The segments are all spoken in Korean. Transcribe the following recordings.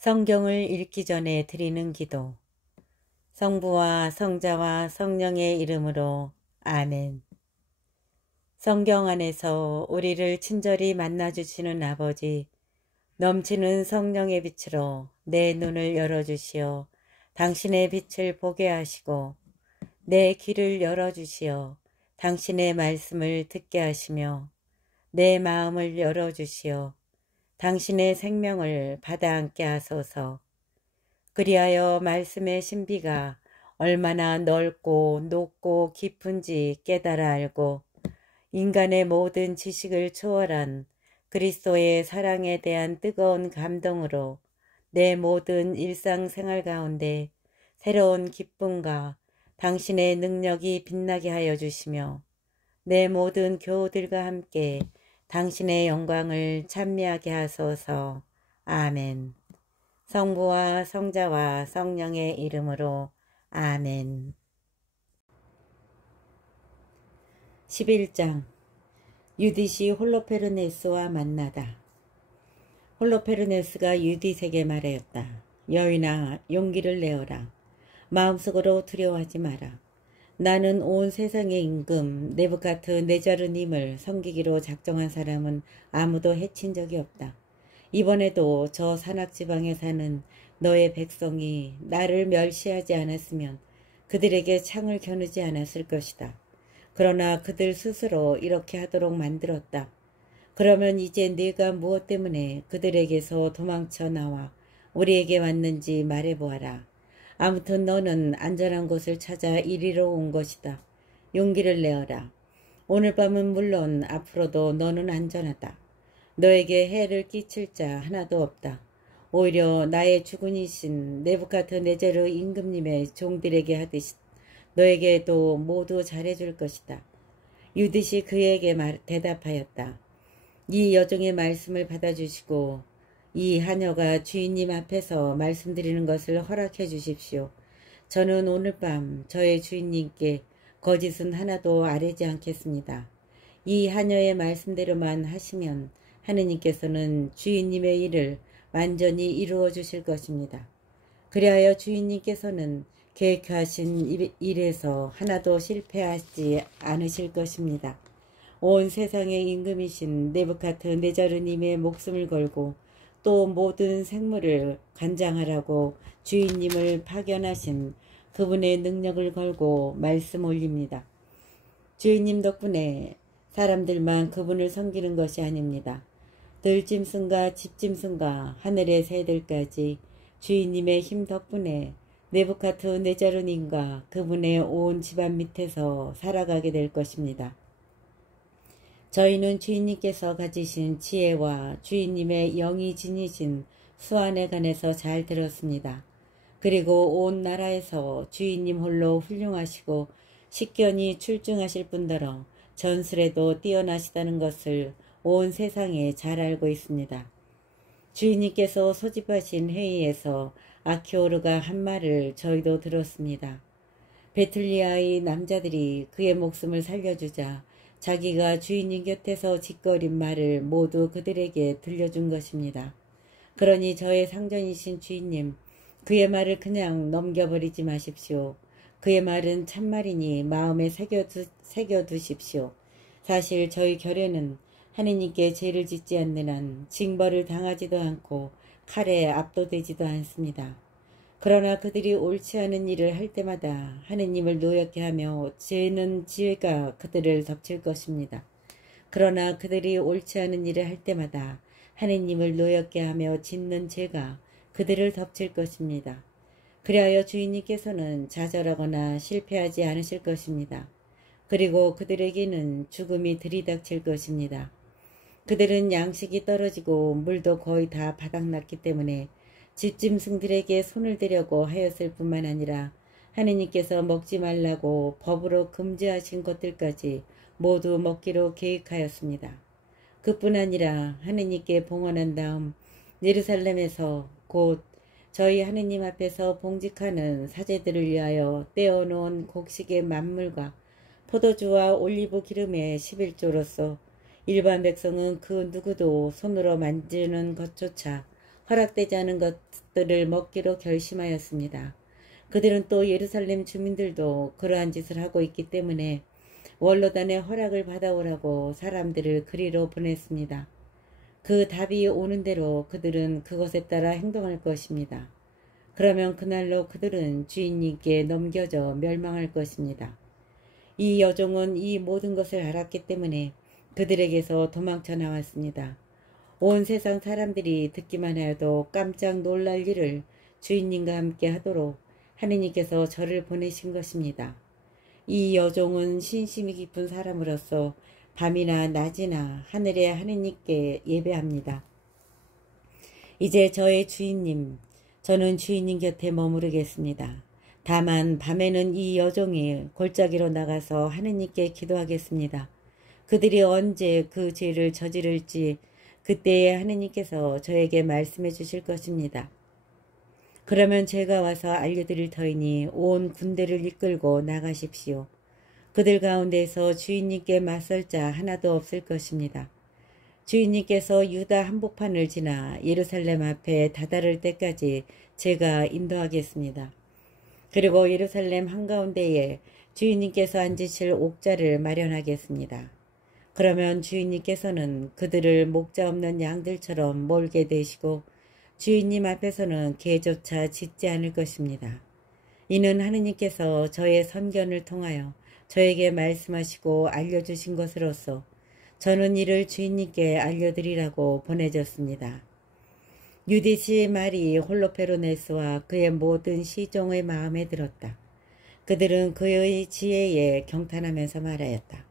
성경을 읽기 전에 드리는 기도. 성부와 성자와 성령의 이름으로 아멘. 성경 안에서 우리를 친절히 만나주시는 아버지, 넘치는 성령의 빛으로 내 눈을 열어주시어 당신의 빛을 보게 하시고 내 귀를 열어주시어 당신의 말씀을 듣게 하시며 내 마음을 열어주시어 당신의 생명을 받아 안게 하소서. 그리하여 말씀의 신비가 얼마나 넓고 높고 깊은지 깨달아 알고 인간의 모든 지식을 초월한 그리스도의 사랑에 대한 뜨거운 감동으로 내 모든 일상생활 가운데 새로운 기쁨과 당신의 능력이 빛나게 하여 주시며 내 모든 교우들과 함께 당신의 영광을 찬미하게 하소서. 아멘. 성부와 성자와 성령의 이름으로 아멘. 11장 유딧이 홀로페르네스와 만나다. 홀로페르네스가 유딧에게 말하였다. 여인아, 용기를 내어라. 마음속으로 두려워하지 마라. 나는 온 세상의 임금 네부카드네자르님을 섬기기로 작정한 사람은 아무도 해친 적이 없다. 이번에도 저 산악지방에 사는 너의 백성이 나를 멸시하지 않았으면 그들에게 창을 겨누지 않았을 것이다. 그러나 그들 스스로 이렇게 하도록 만들었다. 그러면 이제 네가 무엇 때문에 그들에게서 도망쳐 나와 우리에게 왔는지 말해보아라. 아무튼 너는 안전한 곳을 찾아 이리로 온 것이다. 용기를 내어라. 오늘 밤은 물론 앞으로도 너는 안전하다. 너에게 해를 끼칠 자 하나도 없다. 오히려 나의 주군이신 네부카드네자르 임금님의 종들에게 하듯이 너에게도 모두 잘해줄 것이다. 유딧이 그에게 대답하였다. 이 여종의 말씀을 받아주시고 이 하녀가 주인님 앞에서 말씀드리는 것을 허락해 주십시오. 저는 오늘 밤 저의 주인님께 거짓은 하나도 아뢰지 않겠습니다. 이 하녀의 말씀대로만 하시면 하느님께서는 주인님의 일을 완전히 이루어 주실 것입니다. 그리하여 주인님께서는 계획하신 일에서 하나도 실패하지 않으실 것입니다. 온 세상의 임금이신 네부카드네자르님의 목숨을 걸고 또 모든 생물을 관장하라고 주인님을 파견하신 그분의 능력을 걸고 말씀 올립니다. 주인님 덕분에 사람들만 그분을 섬기는 것이 아닙니다. 들짐승과 집짐승과 하늘의 새들까지 주인님의 힘 덕분에 네부카드네자르님과 그분의 온 집안 밑에서 살아가게 될 것입니다. 저희는 주인님께서 가지신 지혜와 주인님의 영이 지니신 수완에 관해서 잘 들었습니다. 그리고 온 나라에서 주인님 홀로 훌륭하시고 식견이 출중하실 뿐더러 전술에도 뛰어나시다는 것을 온 세상에 잘 알고 있습니다. 주인님께서 소집하신 회의에서 아키오르가 한 말을 저희도 들었습니다. 베틀리아의 남자들이 그의 목숨을 살려주자 자기가 주인님 곁에서 짓거린 말을 모두 그들에게 들려준 것입니다. 그러니 저의 상전이신 주인님, 그의 말을 그냥 넘겨버리지 마십시오. 그의 말은 참말이니 마음에 새겨두십시오. 사실 저희 결례는 하느님께 죄를 짓지 않는 한 징벌을 당하지도 않고 칼에 압도되지도 않습니다. 그러나 그들이 옳지 않은 일을 할 때마다 하느님을 노엽게 하며 죄는 지혜가 그들을 덮칠 것입니다. 그러나 그들이 옳지 않은 일을 할 때마다 하느님을 노엽게 하며 짓는 죄가 그들을 덮칠 것입니다. 그리하여 주인님께서는 좌절하거나 실패하지 않으실 것입니다. 그리고 그들에게는 죽음이 들이닥칠 것입니다. 그들은 양식이 떨어지고 물도 거의 다 바닥났기 때문에 집짐승들에게 손을 대려고 하였을 뿐만 아니라 하느님께서 먹지 말라고 법으로 금지하신 것들까지 모두 먹기로 계획하였습니다. 그뿐 아니라 하느님께 봉헌한 다음 예루살렘에서 곧 저희 하느님 앞에서 봉직하는 사제들을 위하여 떼어놓은 곡식의 만물과 포도주와 올리브 기름의 11조로서 일반 백성은 그 누구도 손으로 만지는 것조차 허락되지 않은 것들을 먹기로 결심하였습니다. 그들은 또 예루살렘 주민들도 그러한 짓을 하고 있기 때문에 원로단의 허락을 받아오라고 사람들을 그리로 보냈습니다. 그 답이 오는 대로 그들은 그것에 따라 행동할 것입니다. 그러면 그날로 그들은 주인님께 넘겨져 멸망할 것입니다. 이 여종은 이 모든 것을 알았기 때문에 그들에게서 도망쳐 나왔습니다. 온 세상 사람들이 듣기만 하여도 깜짝 놀랄 일을 주인님과 함께 하도록 하느님께서 저를 보내신 것입니다. 이 여종은 신심이 깊은 사람으로서 밤이나 낮이나 하늘의 하느님께 예배합니다. 이제 저의 주인님, 저는 주인님 곁에 머무르겠습니다. 다만 밤에는 이 여종이 골짜기로 나가서 하느님께 기도하겠습니다. 그들이 언제 그 죄를 저지를지 그때에 하느님께서 저에게 말씀해 주실 것입니다. 그러면 제가 와서 알려드릴 터이니 온 군대를 이끌고 나가십시오. 그들 가운데서 주인님께 맞설 자 하나도 없을 것입니다. 주인님께서 유다 한복판을 지나 예루살렘 앞에 다다를 때까지 제가 인도하겠습니다. 그리고 예루살렘 한가운데에 주인님께서 앉으실 옥자를 마련하겠습니다. 그러면 주인님께서는 그들을 목자 없는 양들처럼 몰게 되시고 주인님 앞에서는 개조차 짖지 않을 것입니다. 이는 하느님께서 저의 선견을 통하여 저에게 말씀하시고 알려주신 것으로서 저는 이를 주인님께 알려드리라고 보내졌습니다. 유디시 말이 홀로페로네스와 그의 모든 시종의 마음에 들었다. 그들은 그의 지혜에 경탄하면서 말하였다.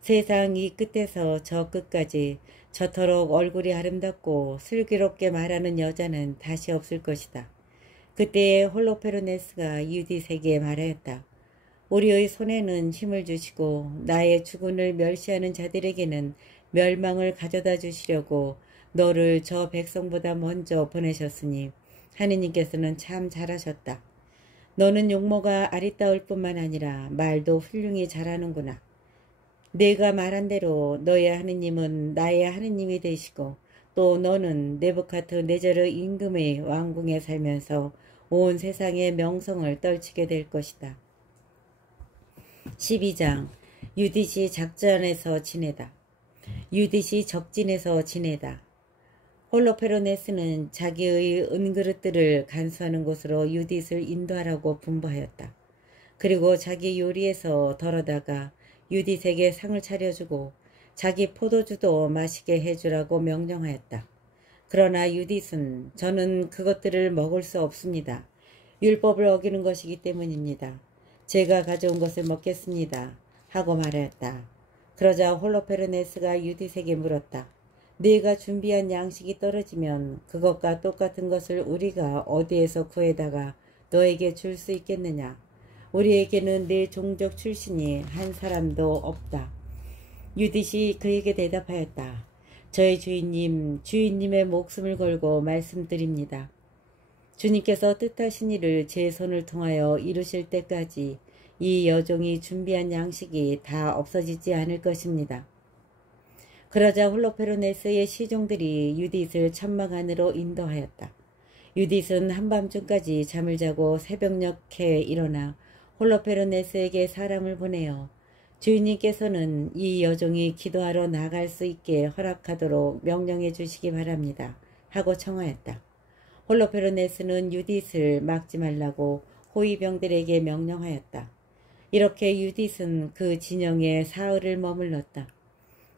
세상 이 끝에서 저 끝까지 저토록 얼굴이 아름답고 슬기롭게 말하는 여자는 다시 없을 것이다. 그때에 홀로페로네스가 유디세게에 말하였다. 우리의 손에는 힘을 주시고 나의 주군을 멸시하는 자들에게는 멸망을 가져다 주시려고 너를 저 백성보다 먼저 보내셨으니 하느님께서는 참 잘하셨다. 너는 용모가 아리따울 뿐만 아니라 말도 훌륭히 잘하는구나. 내가 말한 대로 너의 하느님은 나의 하느님이 되시고 또 너는 느부갓네살 임금의 왕궁에 살면서 온 세상의 명성을 떨치게 될 것이다. 12장 유딧이 작전에서 지내다. 유딧이 적진에서 지내다. 홀로페로네스는 자기의 은그릇들을 간수하는 곳으로 유딧을 인도하라고 분부하였다. 그리고 자기 요리에서 덜어다가 유딧에게 상을 차려주고 자기 포도주도 마시게 해주라고 명령하였다. 그러나 유딧은 저는 그것들을 먹을 수 없습니다. 율법을 어기는 것이기 때문입니다. 제가 가져온 것을 먹겠습니다. 하고 말하였다. 그러자 홀로페르네스가 유딧에게 물었다. 네가 준비한 양식이 떨어지면 그것과 똑같은 것을 우리가 어디에서 구해다가 너에게 줄 수 있겠느냐? 우리에게는 네 종족 출신이 한 사람도 없다. 유딧이 그에게 대답하였다. 저의 주인님, 주인님의 목숨을 걸고 말씀드립니다. 주님께서 뜻하신 일을 제 손을 통하여 이루실 때까지 이 여종이 준비한 양식이 다 없어지지 않을 것입니다. 그러자 홀로페르네스의 시종들이 유딧을 천막 안으로 인도하였다. 유딧은 한밤중까지 잠을 자고 새벽녘에 일어나 홀로페르네스에게 사람을 보내어 주인님께서는 이 여종이 기도하러 나갈 수 있게 허락하도록 명령해 주시기 바랍니다. 하고 청하였다. 홀로페르네스는 유딧을 막지 말라고 호위병들에게 명령하였다. 이렇게 유딧은 그 진영에 사흘을 머물렀다.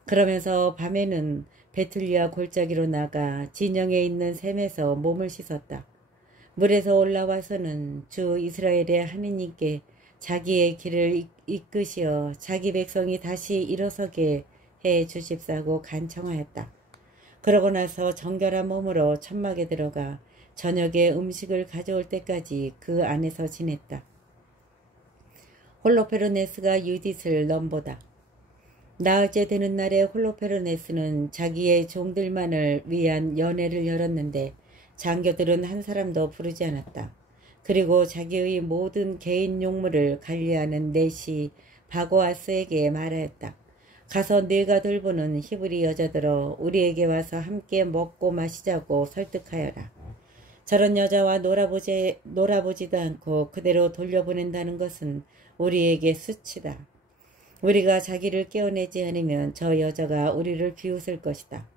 그러면서 밤에는 베틀리아 골짜기로 나가 진영에 있는 샘에서 몸을 씻었다. 물에서 올라와서는 주 이스라엘의 하느님께 자기의 길을 이끄시어 자기 백성이 다시 일어서게 해 주십사고 간청하였다. 그러고 나서 정결한 몸으로 천막에 들어가 저녁에 음식을 가져올 때까지 그 안에서 지냈다. 홀로페르네스가 유딧을 넘보다. 나흘째 되는 날에 홀로페르네스는 자기의 종들만을 위한 연회를 열었는데 장교들은 한 사람도 부르지 않았다. 그리고 자기의 모든 개인 용무를 관리하는 넷이 바고아스에게 말하였다. 가서 네가 돌보는 히브리 여자들어 우리에게 와서 함께 먹고 마시자고 설득하여라. 저런 여자와 놀아보지도 않고 그대로 돌려보낸다는 것은 우리에게 수치다. 우리가 자기를 깨어내지 않으면 저 여자가 우리를 비웃을 것이다.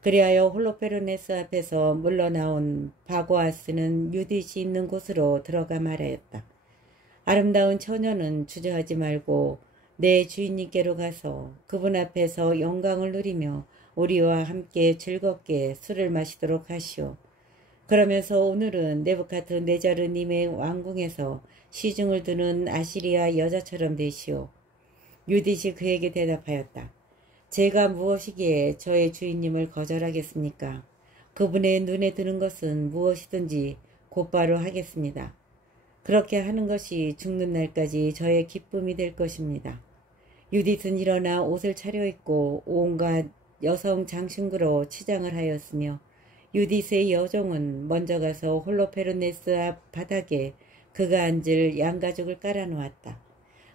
그리하여 홀로페르네스 앞에서 물러나온 바고아스는 유딧이 있는 곳으로 들어가 말하였다. 아름다운 처녀는 주저하지 말고 내 주인님께로 가서 그분 앞에서 영광을 누리며 우리와 함께 즐겁게 술을 마시도록 하시오. 그러면서 오늘은 네부카드네자르님의 왕궁에서 시중을 두는 아시리아 여자처럼 되시오. 유딧이 그에게 대답하였다. 제가 무엇이기에 저의 주인님을 거절하겠습니까? 그분의 눈에 드는 것은 무엇이든지 곧바로 하겠습니다. 그렇게 하는 것이 죽는 날까지 저의 기쁨이 될 것입니다. 유딧은 일어나 옷을 차려입고 온갖 여성 장신구로 치장을 하였으며 유딧의 여종은 먼저 가서 홀로페르네스 앞 바닥에 그가 앉을 양가죽을 깔아놓았다.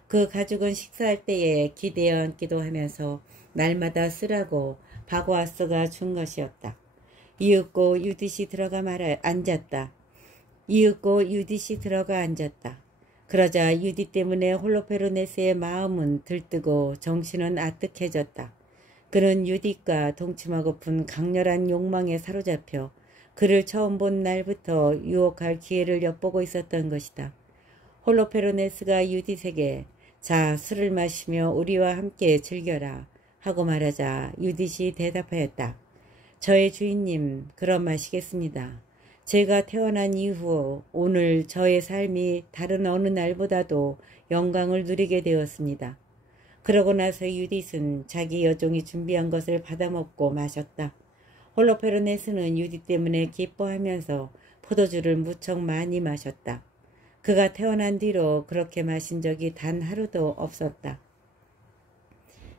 그 가죽은 식사할 때에 기대어 앉기도 하면서 날마다 쓰라고 바고아스가 준 것이었다. 이윽고 유딧이 들어가 앉았다. 그러자 유딧 때문에 홀로페르네스의 마음은 들뜨고 정신은 아뜩해졌다. 그는 유딧과 동침하고픈 강렬한 욕망에 사로잡혀 그를 처음 본 날부터 유혹할 기회를 엿보고 있었던 것이다. 홀로페르네스가 유딧에게 자, 술을 마시며 우리와 함께 즐겨라 하고 말하자 유딧이 대답하였다. 저의 주인님, 그럼 마시겠습니다. 제가 태어난 이후 오늘 저의 삶이 다른 어느 날보다도 영광을 누리게 되었습니다. 그러고 나서 유딧은 자기 여종이 준비한 것을 받아먹고 마셨다. 홀로페르네스는 유딧 때문에 기뻐하면서 포도주를 무척 많이 마셨다. 그가 태어난 뒤로 그렇게 마신 적이 단 하루도 없었다.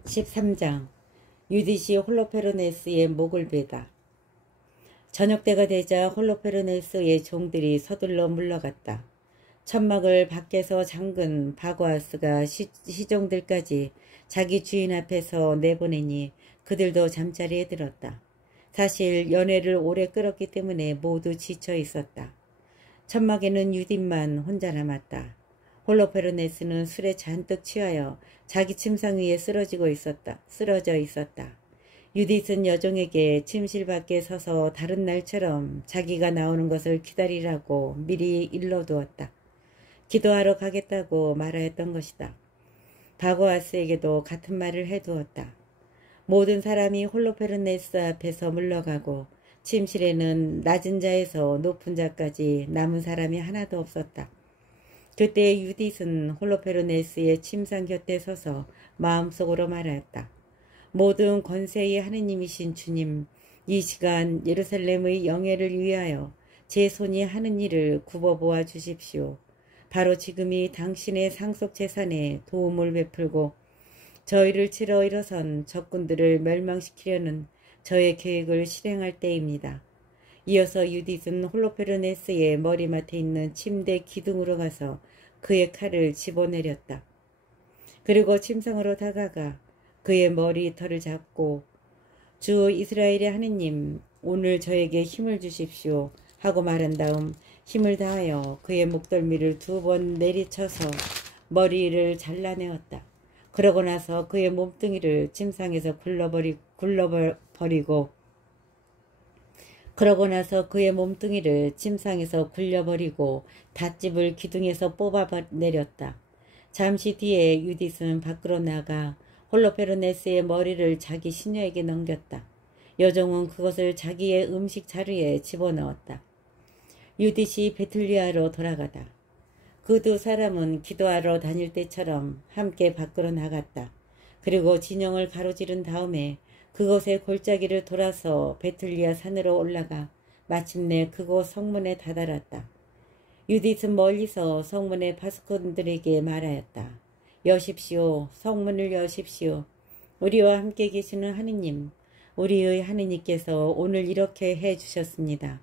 13장 유딧이 홀로페르네스의 목을 베다. 저녁 때가 되자 홀로페르네스의 종들이 서둘러 물러갔다. 천막을 밖에서 잠근 바고아스가 시종들까지 자기 주인 앞에서 내보내니 그들도 잠자리에 들었다. 사실 연애를 오래 끌었기 때문에 모두 지쳐 있었다. 천막에는 유딧만 혼자 남았다. 홀로페르네스는 술에 잔뜩 취하여 자기 침상 위에 쓰러져 있었다. 유딧은 여종에게 침실 밖에 서서 다른 날처럼 자기가 나오는 것을 기다리라고 미리 일러두었다. 기도하러 가겠다고 말하였던 것이다. 바고아스에게도 같은 말을 해두었다. 모든 사람이 홀로페르네스 앞에서 물러가고 침실에는 낮은 자에서 높은 자까지 남은 사람이 하나도 없었다. 그때 유딧은 홀로페르네스의 침상 곁에 서서 마음속으로 말하였다. 모든 권세의 하느님이신 주님, 이 시간 예루살렘의 영예를 위하여 제 손이 하는 일을 굽어보아 주십시오. 바로 지금이 당신의 상속재산에 도움을 베풀고 저희를 치러 일어선 적군들을 멸망시키려는 저의 계획을 실행할 때입니다. 이어서 유딧은 홀로페르네스의 머리맡에 있는 침대 기둥으로 가서 그의 칼을 집어내렸다. 그리고 침상으로 다가가 그의 머리털을 잡고 주 이스라엘의 하느님, 오늘 저에게 힘을 주십시오 하고 말한 다음 힘을 다하여 그의 목덜미를 2번 내리쳐서 머리를 잘라내었다. 그러고 나서 그의 몸뚱이를 침상에서 굴려버리고 닷집을 기둥에서 뽑아내렸다. 잠시 뒤에 유딧은 밖으로 나가 홀로페르네스의 머리를 자기 시녀에게 넘겼다. 여종은 그것을 자기의 음식 자루에 집어넣었다. 유딧이 베틀리아로 돌아가다. 그 두 사람은 기도하러 다닐 때처럼 함께 밖으로 나갔다. 그리고 진영을 가로지른 다음에 그곳의 골짜기를 돌아서 베틀리아 산으로 올라가 마침내 그곳 성문에 다다랐다. 유딧은 멀리서 성문의 파수꾼들에게 말하였다. 여십시오. 성문을 여십시오. 우리와 함께 계시는 하느님, 우리의 하느님께서 오늘 이렇게 해주셨습니다.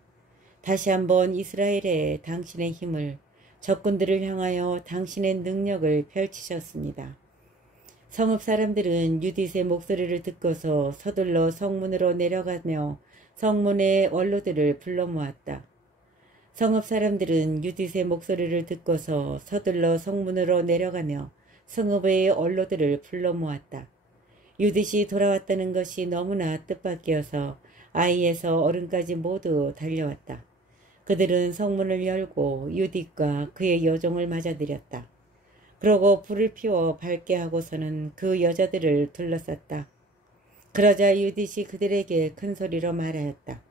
다시 한번 이스라엘에 당신의 힘을, 적군들을 향하여 당신의 능력을 펼치셨습니다. 성읍 사람들은 유딧의 목소리를 듣고서 서둘러 성문으로 내려가며 성문의 원로들을 불러 모았다. 성읍 사람들은 유딧의 목소리를 듣고서 서둘러 성문으로 내려가며 성읍의 원로들을 불러 모았다. 유딧이 돌아왔다는 것이 너무나 뜻밖이어서 아이에서 어른까지 모두 달려왔다. 그들은 성문을 열고 유딧과 그의 여종을 맞아들였다. 그러고 불을 피워 밝게 하고서는 그 여자들을 둘러쌌다. 그러자 유딧이 그들에게 큰 소리로 말하였다.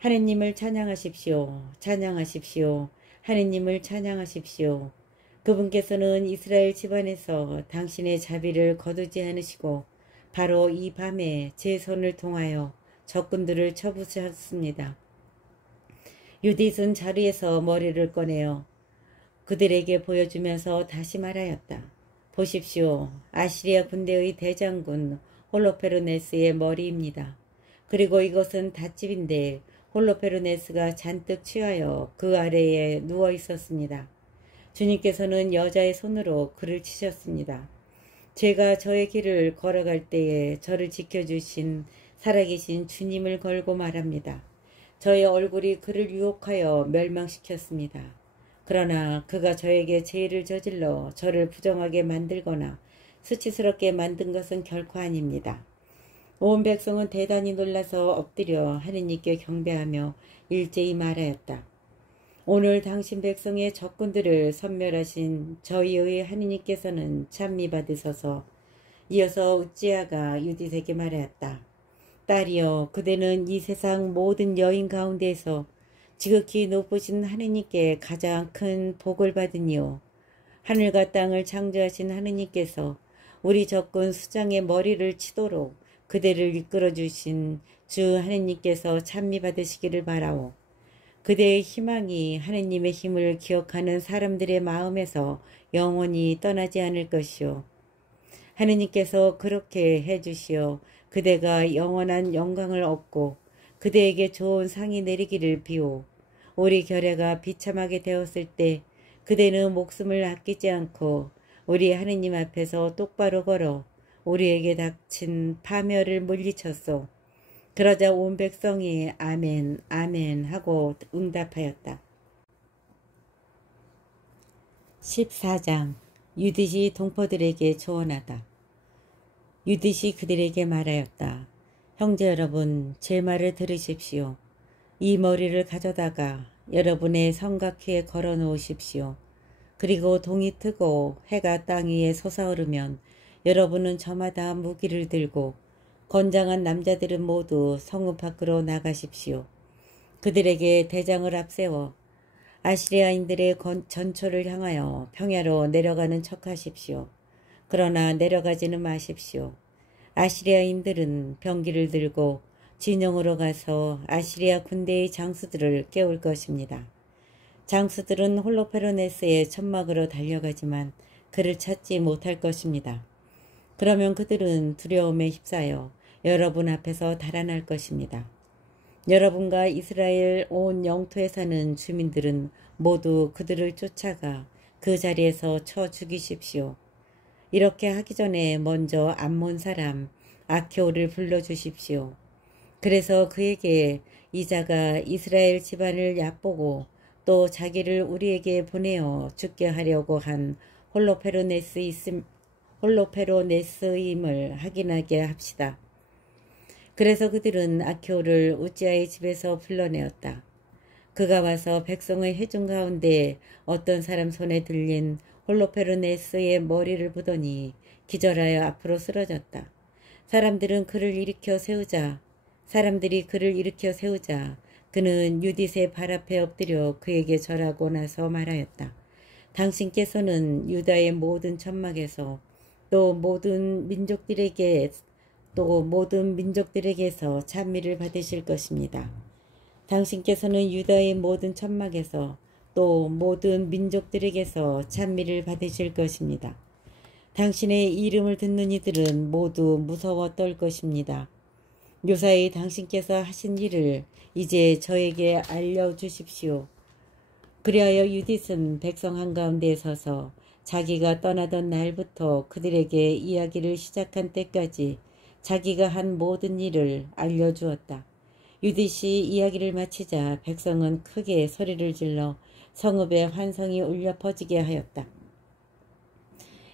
하느님을 찬양하십시오. 찬양하십시오. 하느님을 찬양하십시오. 그분께서는 이스라엘 집안에서 당신의 자비를 거두지 않으시고 바로 이 밤에 제 손을 통하여 적군들을 쳐부셨습니다. 유딧은 자리에서 머리를 꺼내어 그들에게 보여주면서 다시 말하였다. 보십시오. 아시리아 군대의 대장군 홀로페르네스의 머리입니다. 그리고 이것은 닷집인데 홀로페르네스가 잔뜩 취하여 그 아래에 누워 있었습니다. 주님께서는 여자의 손으로 그를 치셨습니다. 제가 저의 길을 걸어갈 때에 저를 지켜주신 살아계신 주님을 걸고 말합니다. 저의 얼굴이 그를 유혹하여 멸망시켰습니다. 그러나 그가 저에게 죄를 저질러 저를 부정하게 만들거나 수치스럽게 만든 것은 결코 아닙니다. 온 백성은 대단히 놀라서 엎드려 하느님께 경배하며 일제히 말하였다. 오늘 당신 백성의 적군들을 섬멸하신 저희의 하느님께서는 찬미 받으소서. 이어서 우찌야가 유딧에게 말하였다. 딸이여, 그대는 이 세상 모든 여인 가운데에서 지극히 높으신 하느님께 가장 큰 복을 받으니요. 하늘과 땅을 창조하신 하느님께서 우리 적군 수장의 머리를 치도록 그대를 이끌어주신 주 하느님께서 찬미 받으시기를 바라오. 그대의 희망이 하느님의 힘을 기억하는 사람들의 마음에서 영원히 떠나지 않을 것이요. 하느님께서 그렇게 해주시어 그대가 영원한 영광을 얻고 그대에게 좋은 상이 내리기를 비오. 우리 결례가 비참하게 되었을 때 그대는 목숨을 아끼지 않고 우리 하느님 앞에서 똑바로 걸어 우리에게 닥친 파멸을 물리쳤소. 그러자 온 백성이 아멘 아멘 하고 응답하였다. 14장 유딧이 동포들에게 조언하다. 유딧이 그들에게 말하였다. 형제 여러분, 제 말을 들으십시오. 이 머리를 가져다가 여러분의 성곽위에 걸어 놓으십시오. 그리고 동이 트고 해가 땅 위에 솟아오르면 여러분은 저마다 무기를 들고 건장한 남자들은 모두 성읍 밖으로 나가십시오. 그들에게 대장을 앞세워 아시리아인들의 전초를 향하여 평야로 내려가는 척하십시오. 그러나 내려가지는 마십시오. 아시리아인들은 병기를 들고 진영으로 가서 아시리아 군대의 장수들을 깨울 것입니다. 장수들은 홀로페르네스의 천막으로 달려가지만 그를 찾지 못할 것입니다. 그러면 그들은 두려움에 휩싸여 여러분 앞에서 달아날 것입니다. 여러분과 이스라엘 온 영토에 사는 주민들은 모두 그들을 쫓아가 그 자리에서 쳐 죽이십시오. 이렇게 하기 전에 먼저 암몬 사람 아키오를 불러주십시오. 그래서 그에게 이자가 이스라엘 집안을 얕보고 또 자기를 우리에게 보내어 죽게 하려고 한 홀로페르네스임을 확인하게 합시다. 그래서 그들은 아키오를 우찌야의 집에서 불러내었다. 그가 와서 백성의 회중 가운데 어떤 사람 손에 들린 홀로페르네스의 머리를 보더니 기절하여 앞으로 쓰러졌다. 사람들이 그를 일으켜 세우자 그는 유딧의 발 앞에 엎드려 그에게 절하고 나서 말하였다. 당신께서는 유다의 모든 천막에서 또 모든 민족들에게서 찬미를 받으실 것입니다. 당신께서는 유다의 모든 천막에서 또 모든 민족들에게서 찬미를 받으실 것입니다. 당신의 이름을 듣는 이들은 모두 무서워 떨 것입니다. 요사이 당신께서 하신 일을 이제 저에게 알려주십시오. 그리하여 유딧은 백성 한가운데에 서서 자기가 떠나던 날부터 그들에게 이야기를 시작한 때까지 자기가 한 모든 일을 알려주었다. 유딧이 이야기를 마치자 백성은 크게 소리를 질러 성읍에 환성이 울려 퍼지게 하였다.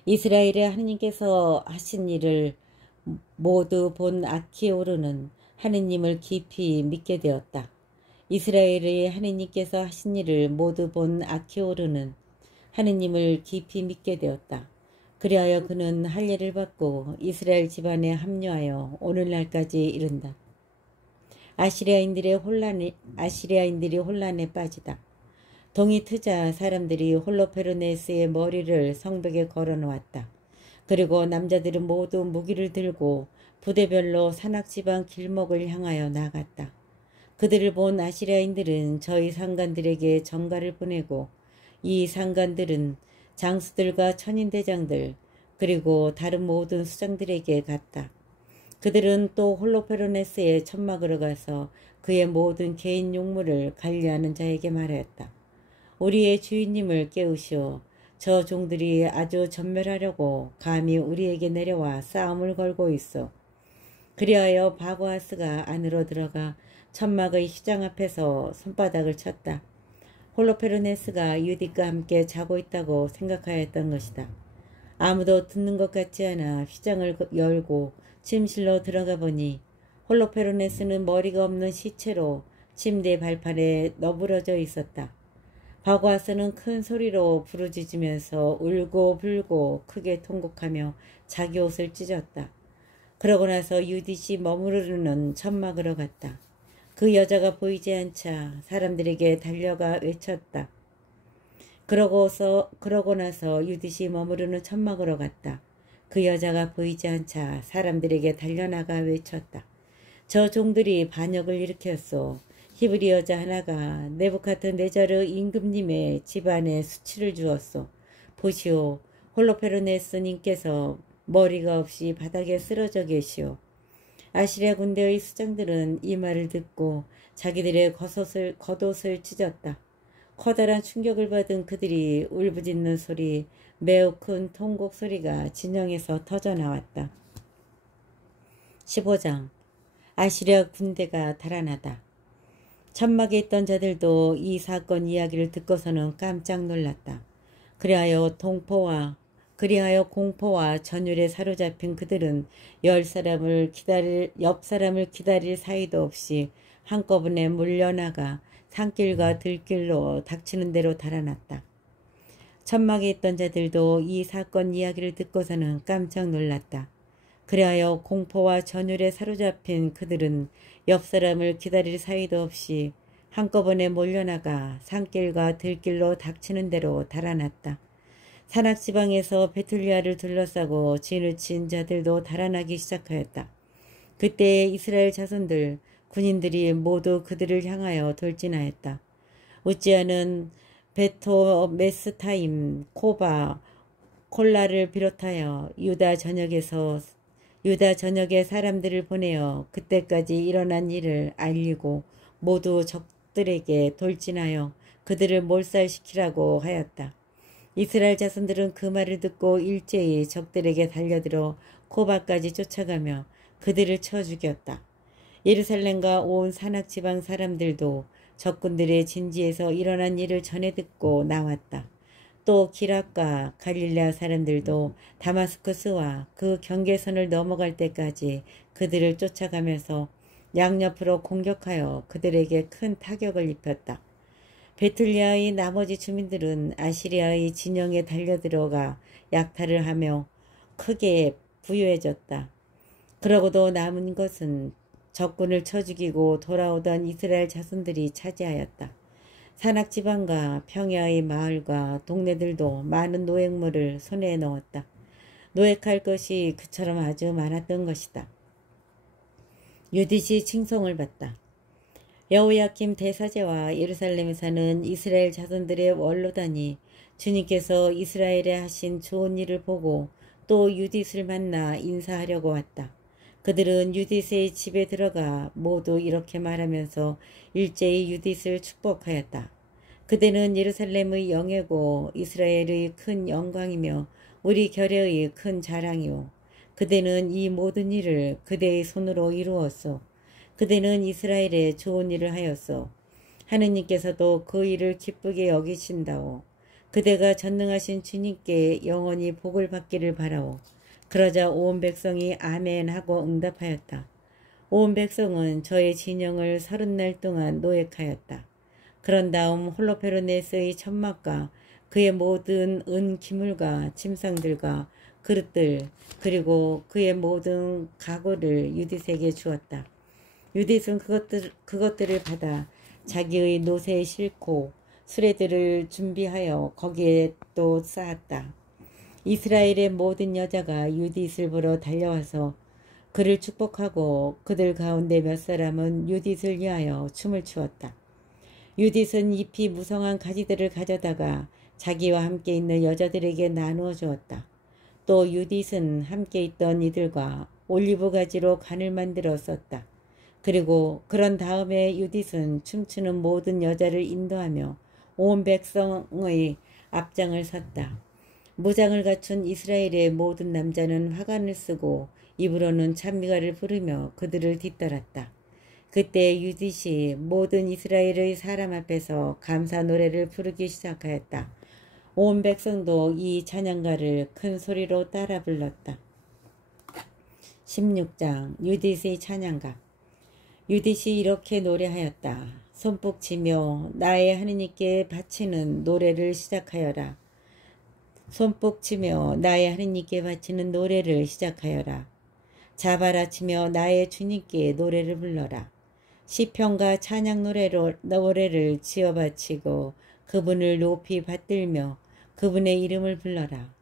이스라엘의 하느님께서 하신 일을 모두 본 아키오르는 하느님을 깊이 믿게 되었다. 이스라엘의 하느님께서 하신 일을 모두 본 아키오르는 하느님을 깊이 믿게 되었다. 그리하여 그는 할례를 받고 이스라엘 집안에 합류하여 오늘날까지 이른다. 아시리아인들이 혼란에 빠지다. 동이 트자 사람들이 홀로페르네스의 머리를 성벽에 걸어놓았다. 그리고 남자들은 모두 무기를 들고 부대별로 산악지방 길목을 향하여 나갔다. 그들을 본 아시리아인들은 저희 상관들에게 전가를 보내고 이 상관들은 장수들과 천인대장들 그리고 다른 모든 수장들에게 갔다. 그들은 또 홀로페르네스의 천막으로 가서 그의 모든 개인 용물을 관리하는 자에게 말하였다. 우리의 주인님을 깨우시오. 저 종들이 아주 전멸하려고 감히 우리에게 내려와 싸움을 걸고 있어. 그리하여 바고아스가 안으로 들어가 천막의 휘장 앞에서 손바닥을 쳤다. 홀로페르네스가 유딧과 함께 자고 있다고 생각하였던 것이다. 아무도 듣는 것 같지 않아 휘장을 열고 침실로 들어가 보니 홀로페르네스는 머리가 없는 시체로 침대 발판에 너부러져 있었다. 바고아스는 큰 소리로 부르짖으면서 울고 불고 크게 통곡하며 자기 옷을 찢었다. 그러고 나서 유딧이 머무르는 천막으로 갔다. 그 여자가 보이지 않자 사람들에게 달려가 외쳤다. 그러고 나서 유딧이 머무르는 천막으로 갔다. 그 여자가 보이지 않자 사람들에게 달려나가 외쳤다. 저 종들이 반역을 일으켰소. 히브리 여자 하나가 네부카드네자르 임금님의 집안에 수치를 주었소. 보시오. 홀로페르네스님께서 머리가 없이 바닥에 쓰러져 계시오. 아시리아 군대의 수장들은 이 말을 듣고 자기들의 겉옷을 찢었다. 커다란 충격을 받은 그들이 울부짖는 소리, 매우 큰 통곡 소리가 진영에서 터져나왔다. 15장 아시리아 군대가 달아나다. 천막에 있던 자들도 이 사건 이야기를 듣고서는 깜짝 놀랐다. 그리하여 공포와 전율에 사로잡힌 그들은 옆 사람을 기다릴 사이도 없이 한꺼번에 몰려나가 산길과 들길로 닥치는 대로 달아났다. 천막에 있던 자들도 이 사건 이야기를 듣고서는 깜짝 놀랐다. 그리하여 공포와 전율에 사로잡힌 그들은 옆 사람을 기다릴 사이도 없이 한꺼번에 몰려나가 산길과 들길로 닥치는 대로 달아났다. 산악지방에서 베툴리아를 둘러싸고 진을 친 자들도 달아나기 시작하였다. 그때 이스라엘 자손들, 군인들이 모두 그들을 향하여 돌진하였다. 우찌야는 베토메스타임, 코바, 콜라를 비롯하여 유다 전역에 사람들을 보내어 그때까지 일어난 일을 알리고 모두 적들에게 돌진하여 그들을 몰살시키라고 하였다. 이스라엘 자손들은 그 말을 듣고 일제히 적들에게 달려들어 코바까지 쫓아가며 그들을 쳐 죽였다. 예루살렘과 온 산악지방 사람들도 적군들의 진지에서 일어난 일을 전해 듣고 나왔다. 또 기락과 갈릴레아 사람들도 다마스쿠스와 그 경계선을 넘어갈 때까지 그들을 쫓아가면서 양옆으로 공격하여 그들에게 큰 타격을 입혔다. 베툴리아의 나머지 주민들은 아시리아의 진영에 달려들어가 약탈을 하며 크게 부유해졌다. 그러고도 남은 것은 적군을 쳐 죽이고 돌아오던 이스라엘 자손들이 차지하였다. 산악지방과 평야의 마을과 동네들도 많은 노획물을 손에 넣었다. 노획할 것이 그처럼 아주 많았던 것이다. 유딧이 칭송을 받다. 여호야킴 대사제와 예루살렘에 사는 이스라엘 자손들의 원로단이 주님께서 이스라엘에 하신 좋은 일을 보고 또 유딧을 만나 인사하려고 왔다. 그들은 유딧의 집에 들어가 모두 이렇게 말하면서 일제히 유딧을 축복하였다. 그대는 예루살렘의 영예고 이스라엘의 큰 영광이며 우리 결례의 큰 자랑이오. 그대는 이 모든 일을 그대의 손으로 이루었소. 그대는 이스라엘에 좋은 일을 하였소. 하느님께서도 그 일을 기쁘게 여기신다오. 그대가 전능하신 주님께 영원히 복을 받기를 바라오. 그러자 온 백성이 아멘 하고 응답하였다. 온 백성은 저의 진영을 30날 동안 노획하였다. 그런 다음 홀로페르네스의 천막과 그의 모든 은 기물과 침상들과 그릇들 그리고 그의 모든 가구를 유디스에게 주었다. 유디스는 그것들을 받아 자기의 노새에 싣고 수레들을 준비하여 거기에 또 쌓았다. 이스라엘의 모든 여자가 유디스를 보러 달려와서 그를 축복하고 그들 가운데 몇 사람은 유디스를 위하여 춤을 추었다. 유디스는 잎이 무성한 가지들을 가져다가 자기와 함께 있는 여자들에게 나누어 주었다. 또 유디스는 함께 있던 이들과 올리브 가지로 간을 만들어 썼다. 그리고 그런 다음에 유디스는 춤추는 모든 여자를 인도하며 온 백성의 앞장을 섰다. 무장을 갖춘 이스라엘의 모든 남자는 화관을 쓰고 입으로는 찬미가를 부르며 그들을 뒤따랐다. 그때 유디시 모든 이스라엘의 사람 앞에서 감사 노래를 부르기 시작하였다. 온 백성도 이 찬양가를 큰 소리로 따라 불렀다. 16장 유디스의 찬양가. 유디시 이렇게 노래하였다. 손뼉 치며 나의 하느님께 바치는 노래를 시작하여라. 손뼉 치며 나의 하느님께 바치는 노래를 시작하여라. 자바라 치며 나의 주님께 노래를 불러라. 시편과 찬양 노래를 지어 바치고 그분을 높이 받들며 그분의 이름을 불러라.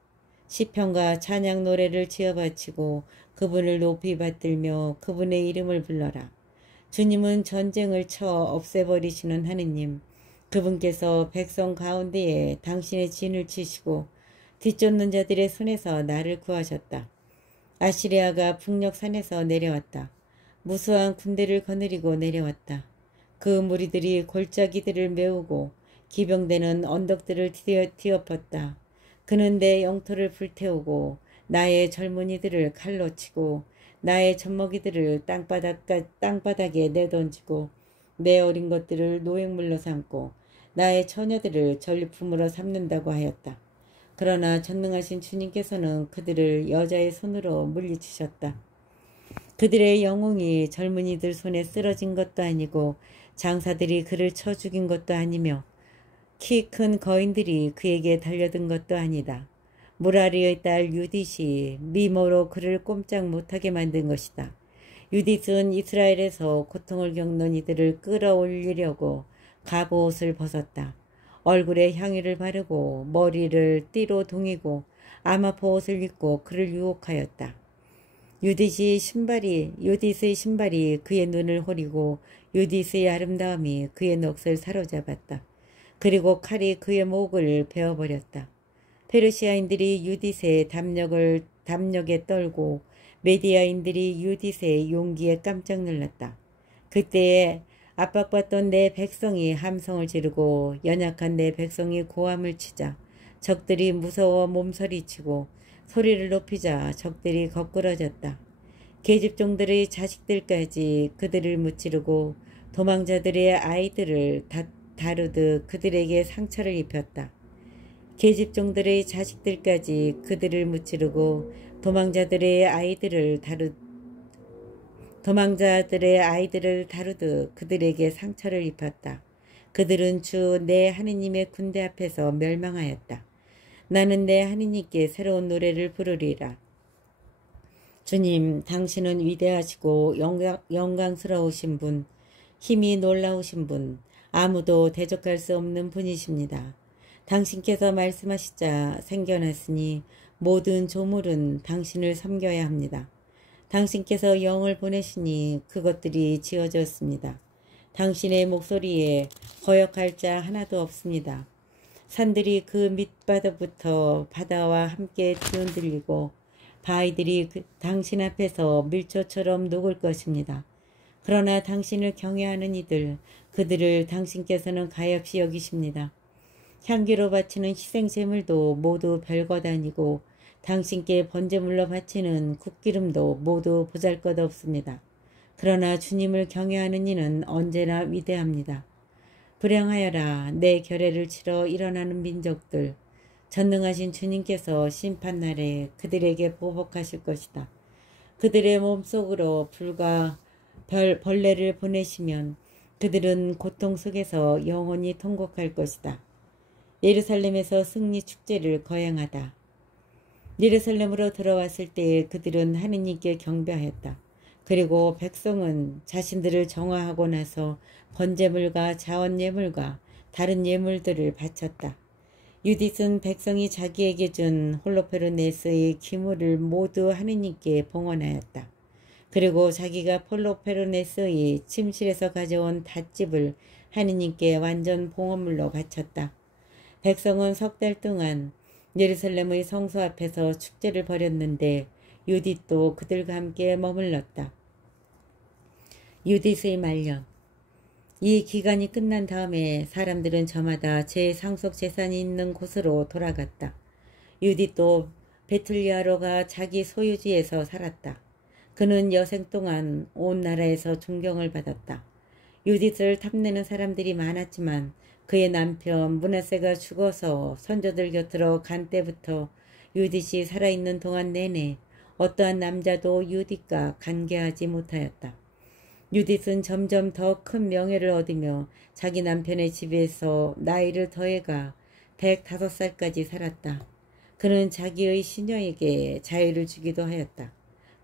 시편과 찬양 노래를 지어 바치고 그분을 높이 받들며 그분의 이름을 불러라. 주님은 전쟁을 쳐 없애버리시는 하느님, 그분께서 백성 가운데에 당신의 진을 치시고 뒤쫓는 자들의 손에서 나를 구하셨다. 아시리아가 북녘산에서 내려왔다. 무수한 군대를 거느리고 내려왔다. 그 무리들이 골짜기들을 메우고 기병대는 언덕들을 뒤엎었다. 그는 내 영토를 불태우고 나의 젊은이들을 칼로 치고 나의 젖먹이들을 땅바닥에 내던지고 내 어린 것들을 노획물로 삼고 나의 처녀들을 전리품으로 삼는다고 하였다. 그러나 전능하신 주님께서는 그들을 여자의 손으로 물리치셨다. 그들의 영웅이 젊은이들 손에 쓰러진 것도 아니고 장사들이 그를 쳐 죽인 것도 아니며 키 큰 거인들이 그에게 달려든 것도 아니다. 무라리의 딸 유딧이 미모로 그를 꼼짝 못하게 만든 것이다. 유딧은 이스라엘에서 고통을 겪는 이들을 끌어올리려고 갑옷을 벗었다. 얼굴에 향유를 바르고 머리를 띠로 동이고 아마포 옷을 입고 그를 유혹하였다. 유딧의 신발이 그의 눈을 호리고 유딧의 아름다움이 그의 넋을 사로잡았다. 그리고 칼이 그의 목을 베어버렸다. 페르시아인들이 유딧의 담력에 떨고 메디아인들이 유딧의 용기에 깜짝 놀랐다. 그때에 압박받던 내 백성이 함성을 지르고 연약한 내 백성이 고함을 치자 적들이 무서워 몸서리치고 소리를 높이자 적들이 거꾸러졌다. 계집종들의 자식들까지 그들을 무찌르고 도망자들의 아이들을 다루듯 그들에게 상처를 입혔다. 계집종들의 자식들까지 그들을 무찌르고 도망자들의 아이들을 다루듯 그들에게 상처를 입혔다. 그들은 주 내 하느님의 군대 앞에서 멸망하였다. 나는 내 하느님께 새로운 노래를 부르리라. 주님, 당신은 위대하시고 영광스러우신 분, 힘이 놀라우신 분, 아무도 대적할 수 없는 분이십니다. 당신께서 말씀하시자 생겨났으니 모든 조물은 당신을 섬겨야 합니다. 당신께서 영을 보내시니 그것들이 지어졌습니다. 당신의 목소리에 거역할 자 하나도 없습니다. 산들이 그 밑바닥부터 바다와 함께 뒤흔들리고 바위들이 당신 앞에서 밀초처럼 녹을 것입니다. 그러나 당신을 경외하는 이들, 그들을 당신께서는 가엾이 여기십니다. 향기로 바치는 희생제물도 모두 별것 아니고 당신께 번제물로 바치는 국기름도 모두 보잘것 없습니다. 그러나 주님을 경외하는 이는 언제나 위대합니다. 불행하여라 내 결례를 치러 일어나는 민족들. 전능하신 주님께서 심판날에 그들에게 보복하실 것이다. 그들의 몸속으로 불과 벌레를 보내시면 그들은 고통 속에서 영원히 통곡할 것이다. 예루살렘에서 승리 축제를 거행하다. 예루살렘으로 들어왔을 때에 그들은 하느님께 경배하였다. 그리고 백성은 자신들을 정화하고 나서 번제물과 자원예물과 다른 예물들을 바쳤다. 유딧은 백성이 자기에게 준 홀로페르네스의 기물을 모두 하느님께 봉헌하였다. 그리고 자기가 홀로페르네스의 침실에서 가져온 닷집을 하느님께 완전 봉헌물로 바쳤다. 백성은 석 달 동안 예루살렘의 성소 앞에서 축제를 벌였는데 유딧도 그들과 함께 머물렀다. 유딧의 말년. 이 기간이 끝난 다음에 사람들은 저마다 제 상속 재산이 있는 곳으로 돌아갔다. 유딧도 베틀리아로가 자기 소유지에서 살았다. 그는 여생 동안 온 나라에서 존경을 받았다. 유딧을 탐내는 사람들이 많았지만 그의 남편 므낫세가 죽어서 선조들 곁으로 간 때부터 유딧이 살아있는 동안 내내 어떠한 남자도 유딧과 관계하지 못하였다. 유딧은 점점 더 큰 명예를 얻으며 자기 남편의 집에서 나이를 더해가 105살까지 살았다. 그는 자기의 시녀에게 자유를 주기도 하였다.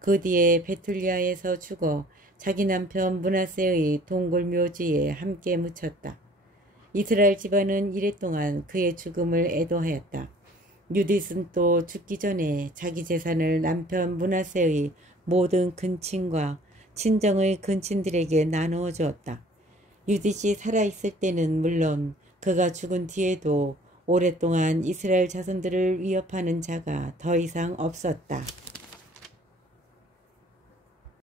그 뒤에 베툴리아에서 죽어 자기 남편 므낫세의 동굴 묘지에 함께 묻혔다. 이스라엘 집안은 이랫동안 그의 죽음을 애도하였다. 유딧은 또 죽기 전에 자기 재산을 남편 므낫세의 모든 근친과 친정의 근친들에게 나누어 주었다. 유딧이 살아있을 때는 물론 그가 죽은 뒤에도 오랫동안 이스라엘 자손들을 위협하는 자가 더 이상 없었다.